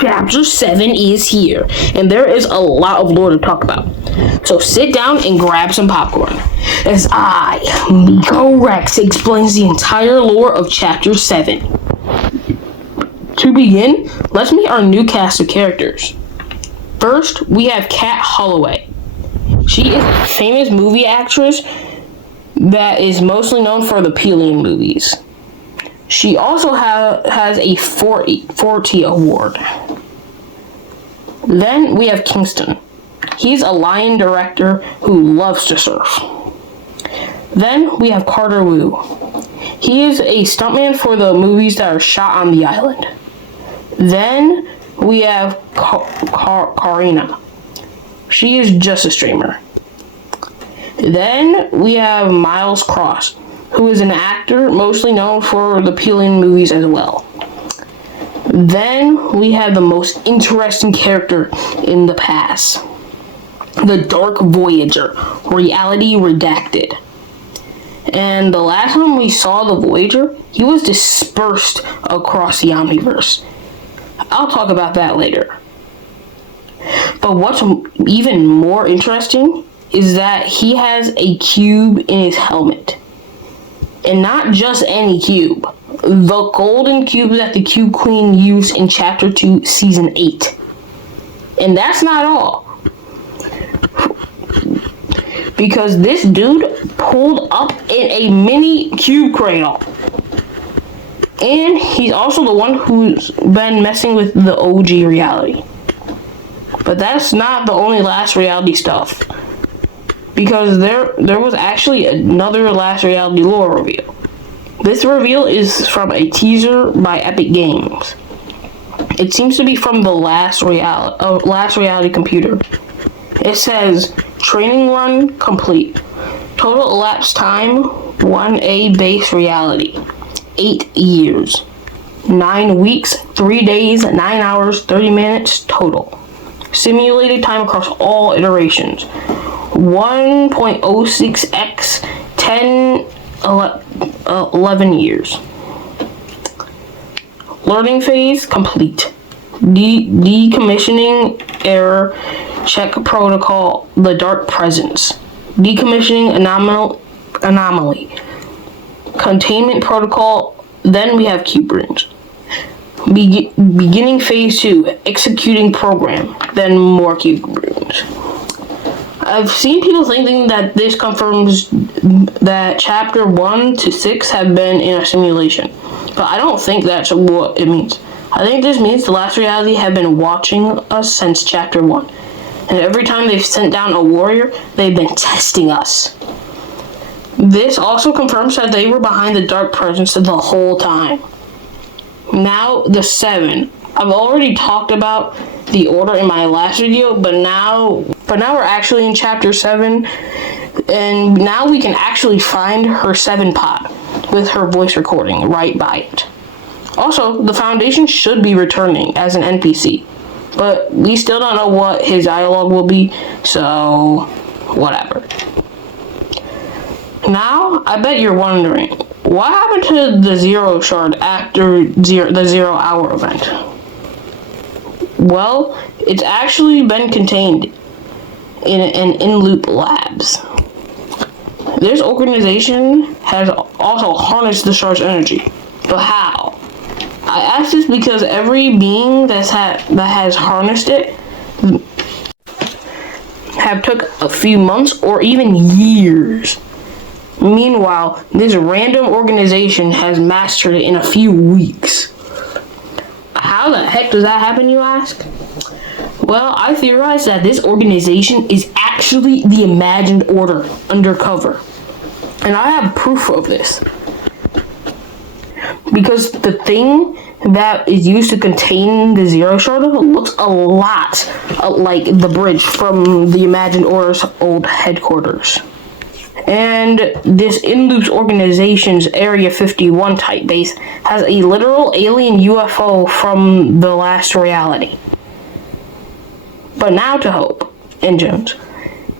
Chapter 7 is here, and there is a lot of lore to talk about. So sit down and grab some popcorn, as I, Miko Rex, explains the entire lore of Chapter 7. To begin, let's meet our new cast of characters. First, we have Kat Holloway. She is a famous movie actress that is mostly known for the Peeling movies. She also has a FORTNITE award. Then we have Kingston. He's a lion director who loves to surf. Then we have Carter Wu. He is a stuntman for the movies that are shot on the island. Then we have Karina. She is just a streamer. Then we have Miles Cross, who is an actor mostly known for the Peeling movies as well. Then we have the most interesting character in the past, the Dark Voyager, Reality Redacted. And the last time we saw the Voyager, he was dispersed across the Omniverse. I'll talk about that later. But what's even more interesting is that he has a cube in his helmet. And not just any cube. The golden cube that the Cube Queen used in Chapter 2, Season 8. And that's not all. Because this dude pulled up in a mini cube cradle. And he's also the one who's been messing with the OG reality. But that's not the only last reality stuff. Because there was actually another last reality lore reveal. This reveal is from a teaser by Epic Games. It seems to be from the last reality computer. It says, training run complete. Total elapsed time, 1A base reality. 8 years. 9 weeks, 3 days, 9 hours, 30 minutes total. Simulated time across all iterations. 1.06x 11 years. Learning phase complete. Decommissioning error check protocol, the dark presence. Decommissioning anomaly. Containment protocol. Then we have cube runes. Beginning phase 2, executing program. Then more cube runes. I've seen people thinking that this confirms that Chapter 1 to 6 have been in a simulation. But I don't think that's what it means. I think this means the last reality have been watching us since Chapter 1. And every time they've sent down a warrior, they've been testing us. This also confirms that they were behind the dark presence the whole time. Now, the 7. I've already talked about the order in my last video, but now we're actually in Chapter 7, and now we can actually find her 7 pot with her voice recording right by it. Also, the Foundation should be returning as an NPC, but we still don't know what his dialogue will be, so whatever. Now, I bet you're wondering, what happened to the Zero Shard after the 0 hour event? Well, it's actually been contained in Loop Labs. This organization has also harnessed the shard's energy. But how? I ask this because every being that has harnessed it have took a few months or even years. Meanwhile, this random organization has mastered it in a few weeks. How the heck does that happen, you ask? Well, I theorize that this organization is actually the Imagined Order undercover. And I have proof of this. Because the thing that is used to contain the Zero Shard looks a lot like the bridge from the Imagined Order's old headquarters. And this In-Loop's organization's Area 51 type base has a literal alien UFO from the last reality. But now to Hope and Jones.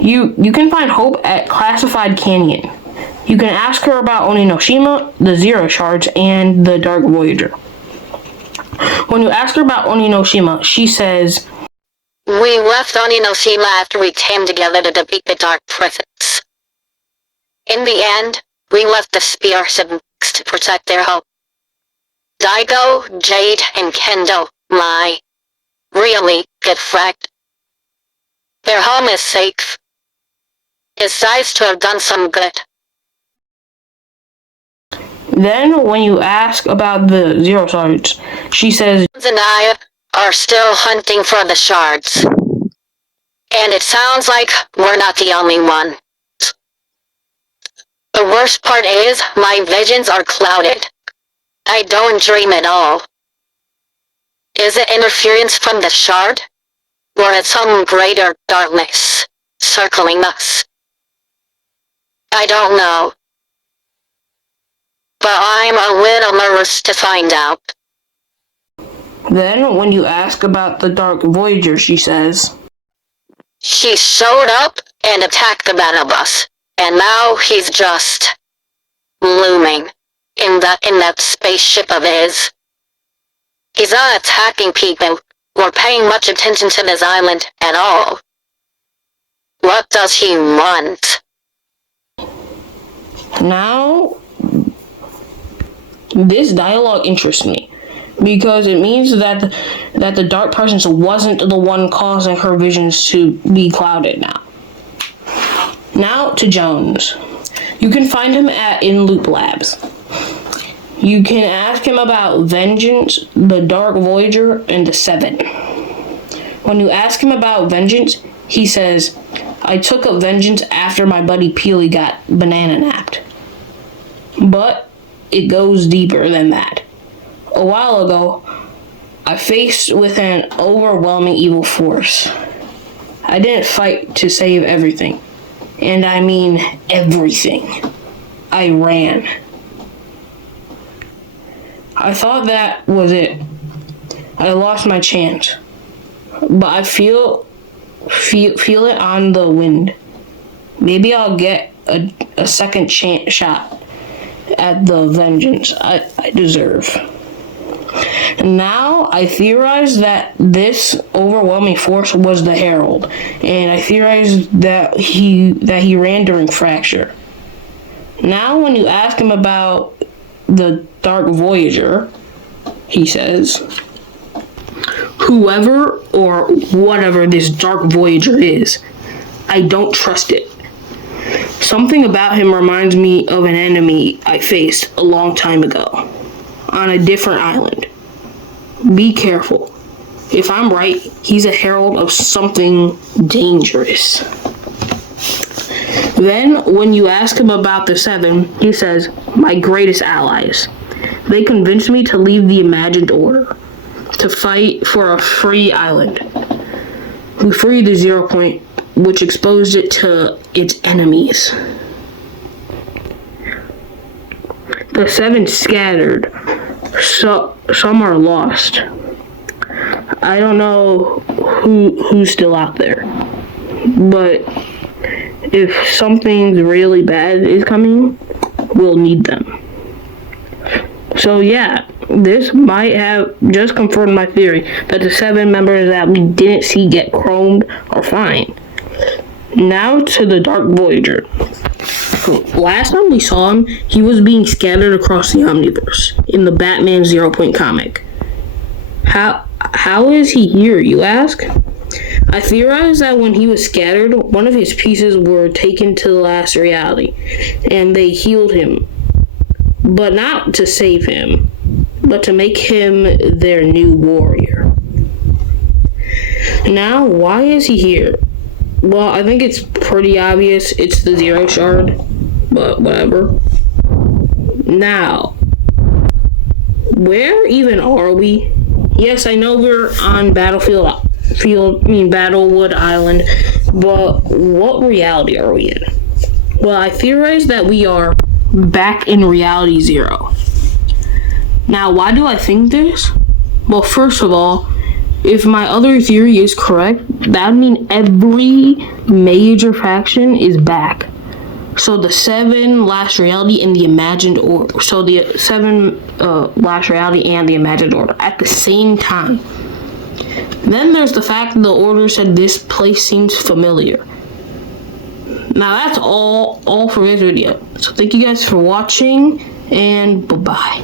You can find Hope at Classified Canyon. You can ask her about Oninoshima, the Zero Shards, and the Dark Voyager. When you ask her about Oninoshima, she says, "We left Oninoshima after we came together to defeat the Dark Prophets. In the end, we left the Spear Siblings to protect their home. Daigo, Jade, and Kendo, my really good friend. Their home is safe. It's nice to have done some good." Then when you ask about the Zero Shards, she says, "And I are still hunting for the shards. And it sounds like we're not the only one. The worst part is my visions are clouded. I don't dream at all. Is it interference from the shard? Or is some greater darkness circling us? I don't know. But I'm a little nervous to find out." Then when you ask about the Dark Voyager, she says, "He showed up and attacked the battle bus, and now he's just looming in that spaceship of his. He's not attacking people or paying much attention to this island at all. What does he want?" Now, this dialogue interests me because it means that the dark presence wasn't the one causing her visions to be clouded now. Now to Jones. You can find him in Loop Labs. You can ask him about Vengeance, the Dark Voyager, and the Seven. When you ask him about Vengeance, he says, "I took up Vengeance after my buddy Peely got banana napped." But it goes deeper than that. A while ago, I faced with an overwhelming evil force. I didn't fight to save everything. And I mean everything. I ran. I thought that was it. I lost my chance. But I feel it on the wind. Maybe I'll get a second shot at the vengeance I deserve. Now I theorize that this overwhelming force was the Herald, and I theorize that he ran during Fracture. Now when you ask him about the Dark Voyager, he says, "Whoever or whatever this Dark Voyager is, I don't trust it. Something about him reminds me of an enemy I faced a long time ago, on a different island. Be careful. If I'm right, he's a herald of something dangerous." Then, when you ask him about the Seven, he says, "My greatest allies. They convinced me to leave the imagined order, to fight for a free island. We freed the 0 Point, which exposed it to its enemies. The Seven scattered. So, some are lost. I don't know who's still out there. But if something really bad is coming, we'll need them." So yeah, this might have just confirmed my theory that the 7 members that we didn't see get chromed are fine. Now to the Dark Voyager. Last time we saw him, he was being scattered across the Omniverse in the Batman 0 Point comic. How is he here, you ask? I theorize that when he was scattered, one of his pieces were taken to the last reality, and they healed him. But not to save him, but to make him their new warrior. Now, why is he here? Well, I think it's pretty obvious it's the Zero Shard, but whatever. Now, where even are we? Yes, I know we're on Battlewood Island, but what reality are we in? Well, I theorize that we are back in Reality Zero. Now, why do I think this? Well, first of all, if my other theory is correct, that would mean every major faction is back. So the 7 last reality and the imagined order. So the 7 last reality and the imagined order at the same time. Then there's the fact that the order said this place seems familiar. Now that's all for this video. So thank you guys for watching, and bye-bye.